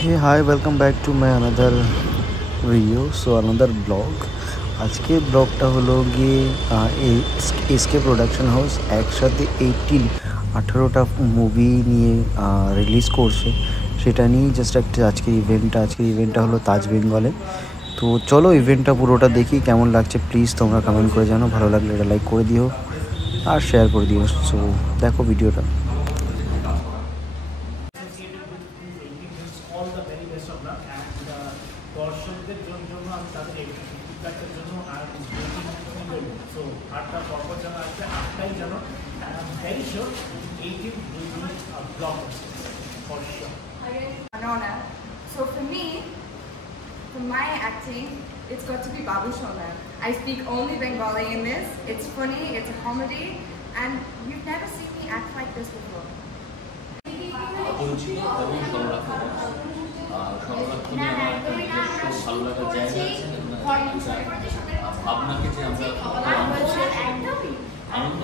Hey hi, welcome back to my another video, so another blog. আজকে ব্লগটা হলো গিয়ে এসকে প্রোডাকশন হাউস একসাথে 18টা মুভি নিয়ে রিলিজ করছে, সেটা নিয়েই জাস্ট একটা আজকের ইভেন্টটা হলো তাজ বেঙ্গলে। তো চলো ইভেন্টটা পুরোটা দেখি, কেমন লাগছে প্লিজ তোমরা কমেন্ট করে জানো, ভালো লাগলে এটা লাইক করে দিও আর শেয়ার করে দিও। সো দেখো ভিডিওটা। দর্শকদের জন্য আমি তাদের ফিডব্যাকের জন্য আর সো আটটা পরপর যেন আসবে, আটটাই যেন very sure 18 will be a blockbuster for sure. Anona. So for me, for my acting, it's got to be Babu Shona. I speak only Bengali in this. It's funny, it's a comedy, and you've never seen me act like this before. ভালো লাগার জায়গা আছে ভাবনাকে যে আমরা আনন্দ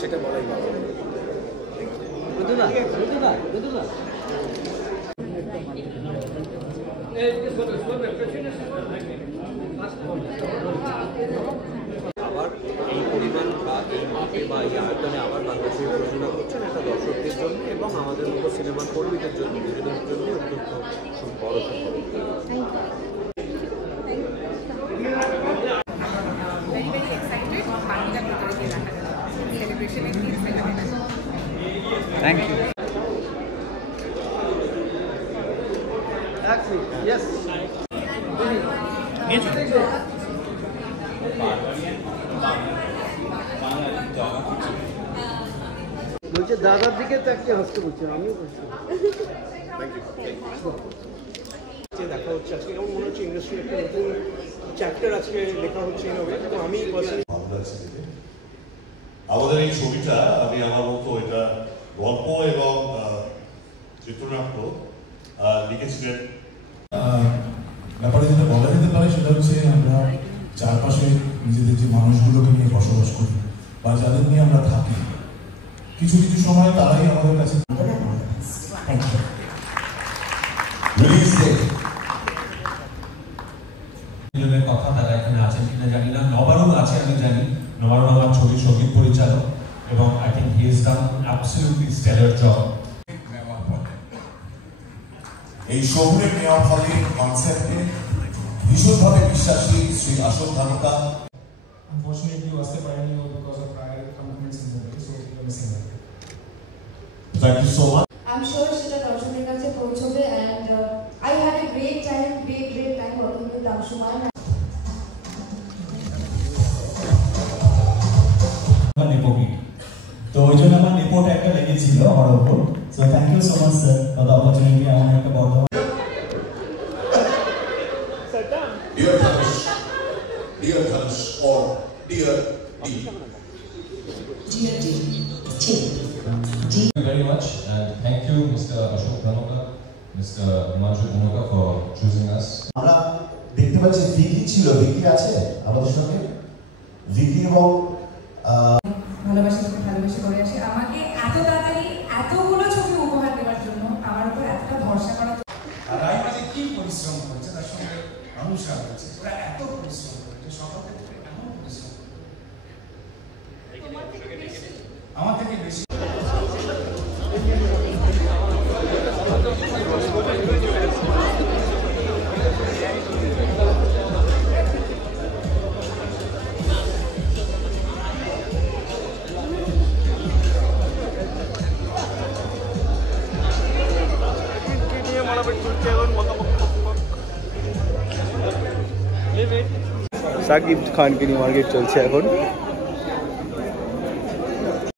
সেটা বলাই আবার এই পরিমাণ বা এই মাপে বা এই আয়তনে আবার বাংলাদেশে প্রযোজনা করছেন এটা দর্শকদের জন্য এবং আমাদের মতো সিনেমার কর্মীদের জন্য নিজেদের জন্য অত্যন্ত বড় সফলতা। Thank you. Yes. বলছে দাদার দিকে তো একটা হস্ত বলছে, আমিও বলছি দেখা হচ্ছে আজকে এমন মনে হচ্ছে ইন্ডাস্ট্রি একটা নতুন চ্যাপ্টার আজকে লেখা হচ্ছে। তো আমি আমাদের এই ছবিটা আমি আমার মতো এটা গল্প এবং চিত্রনাট্য লিখেছিলেন। ব্যাপারে যেটা বলা যেতে পারে সেটা হচ্ছে আমরা চারপাশে নিজেদের যে মানুষগুলোকে নিয়ে বসবাস করি বা যাদের নিয়ে আমরা থাকি, কিছু কিছু সময় তারাই আমাদের কাছে কথা তারা এখানে আছেন কিনা জানি না। নবারুণ আছে আমি জানি, নবারুণ আমার ছবির সঙ্গীত পরিচালক এবং I think he is done absolutely stellar job. এই শহুরে নেওয়া ফলে কনসেপ্টে ভীষণভাবে বিশ্বাসী Shri Ashok Dhanuka Unfortunately, was the pioneer because of prior commitments in the way, so we are missing that. Thank you so much. I'm sure সেটা দর্শকের কাছে পৌঁছবে and I had a great time working with Anshuman. তো ওই জন্য আমার report একটা লেগেছিল আমার উপর। So thank you so much sir for the opportunity. আমার একটা বড় Dear Dhanush or Dear D. Dear D. Thank you very much and thank you Mr. Ashok Dhanuka, Mr. Himanshu Dhanuka for choosing us. আমরা দেখতে পাচ্ছি ভিকি ছিল, ভিকি আছে আমাদের সঙ্গে। ভিকি এবং ভালোবাসা করে আসে আমাকে এত তাড়াতাড়ি এতগুলো ছবি উপহার দেওয়ার জন্য, আমার উপর এতটা ভরসা করার জন্য। আর রাইমা যে কি পরিশ্রম করেছে, তার সঙ্গে অনুষা করেছে, ওরা এত পরিশ্রম করেছে, সকাল থেকে এমন পরিশ্রম আমার থেকে বেশি। সাকিব খানকে নিয়ে মার্কেট চলছে এখন।